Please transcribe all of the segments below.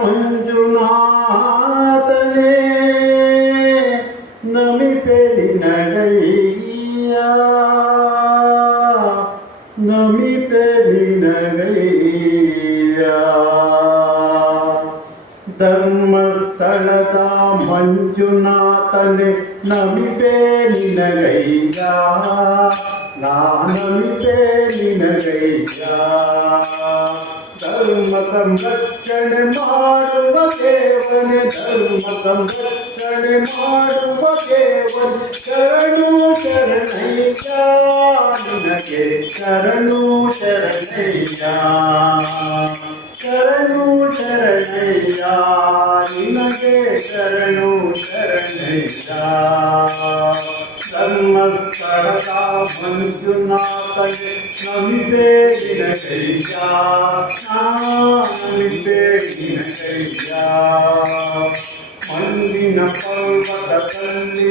ಮಂಜುನಾಥನೇ ನಮಿಪೆರಿ ನಗೈಯ ನಮಿಪೆರಿ ನಗೈಯ ಧರ್ಮಸ್ಥಳದ ಮಂಜುನಾಥನೇ ನಮಿಪೇರಿ ನಗೈಯ ನಾ ನಮಿಪೇರಿ ನಗೈಯ ಸಂರಕ್ಷಣೆ ಮಾಡುವ ದೇವನೇ ಧರ್ಮ ಸಂರಕ್ಷಣೆ ಮಾಡುವ ದೇವನೇ ಶರಣು ಶರಣಯ್ಯ ನಿನಗೆ ಶರಣು ಶರಣಯ್ಯ ಶರಣು ಶರಣಯ್ಯ ನಿನಗೆ ಶರಣು ಶರಣಯ್ಯ కర్మస్తరతా మంజునాథయే నమితే వినకయ్యా నమితే వినకయ్యా మందిన పర్వత తల్లి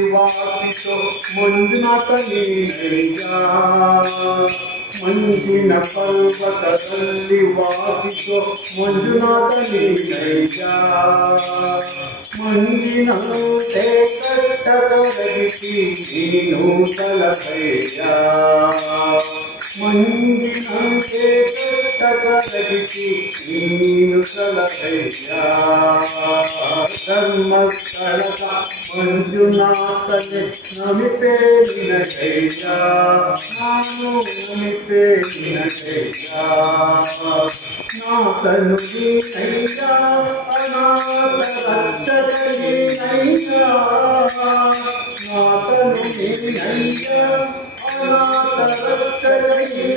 ಮಂಜಿನ ಪರ್ವತದಲ್ಲಿ ವಾಸಿಸೋ ಮಂಜುನಾಥನಿನೈಜ ಮಂಜಿನಂತೆ ಕಟ್ಟ ತೊಡಗಿಸಿ ನೀನು ತಲಪೈಜ ಮಂಜಿನಂತೆ కష్టకలకి నీను కలయ్యా ధర్మస్థల మంజునాథని నమితే నినయ్యా నాను నమితే అనాథ రక్షకని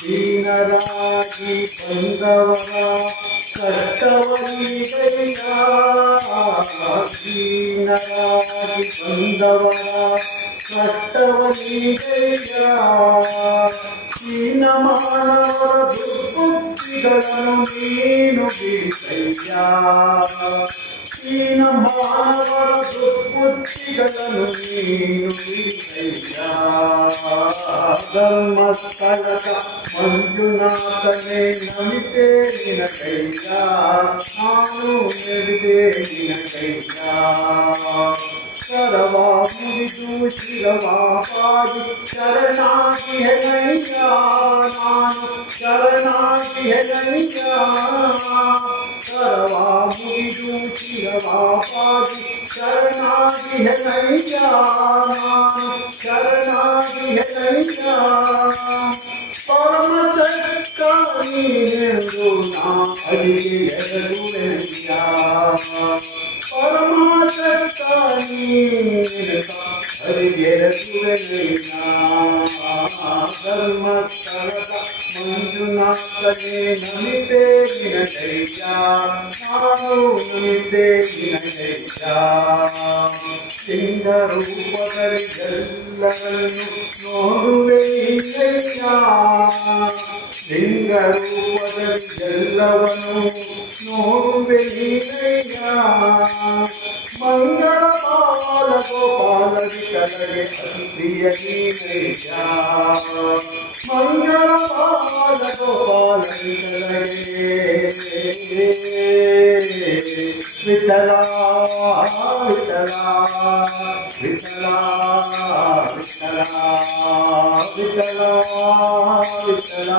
ದೀನರಾಗಿ ಬಂದವನ ಕಷ್ಟವನ್ನಿದೆಯ ದೀನರಾಗಿ ಬಂದವನ ಕಷ್ಟವನ್ನಿದೆಯ ದೀನ ಮಾನವರ ದುರ್ಬುದ್ಧಿಗಳನ್ನು ನೀನು ಬೀಸಯ್ಯ ఈయన మానవర దుఃఖులను నేను ధర్మస్థలక మంజునాథనే నమితే నినకైనా. నాను నెడితే నినకైనా. కరవా ముడిదు శిరవా పాడి శరణాగి హెలైనా నాను శరణాగి హెలైనా ಪರವಾ ಮುಗಿದು ಚಿರವಾ ಪಾದಿ ಶರಣಾಗಿ ಹೆಣಯ್ಯ ಶರಣಾಗಿ ಹೆಣಯ್ಯ ಪರಮ ಸತ್ತ ನೀನೆಂದು ನಾ ಅರಿಗೆ ಎದುರೆಯ್ಯ ಪರಮ ಸತ್ತ ನೀನೆಂದು ಧರ್ಮಸ್ಥಳದ ಮಂಜುನಾಥನೇ ನಮಿತೆ ನಿನಗಯ್ಯ ನಾನು ನಮಿತೆ ನಿನಗಯ್ಯ ಸಿಂಗ ರೂಪದಲ್ಲಿ ಎಲ್ಲರನ್ನು ನೋಡುವೆ ಹಿಂಗಯ್ಯ ಲಿಂಗ ರೂಪದಲ್ಲಿ ಎಲ್ಲವನ್ನು ನೋಡುವೆ ಹಿಂಗಯ್ಯ ಮಂಗಳ మంగళ పాద గోపాలని విఠలా విఠలా విఠలా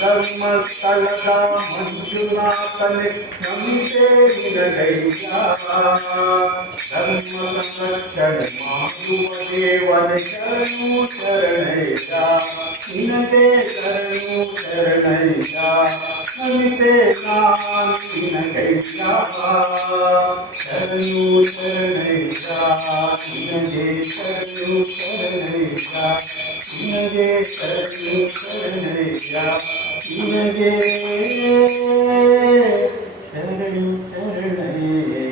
ಧರ್ಮಸ್ಥಳದ ಮಂಜುನಾಥನೆ ನಮಿತೆ ನಿರಗೈಯ ಧರ್ಮದ ರಕ್ಷಣೆ ಮಾಡುವ ದೇವನೆ ಶರಣು ಶರಣಯ್ಯ ನಿನಗೆ ಶರಣು ಶರಣಯ್ಯ ನಮಿತೆ ನಾನು ನಿನಗೈಯ ಶರಣು ಶರಣಯ್ಯ ನಿನಗೆ ಶರಣು ಶರಣಯ್ಯ உனகே கருணையா உனகே கருணையா.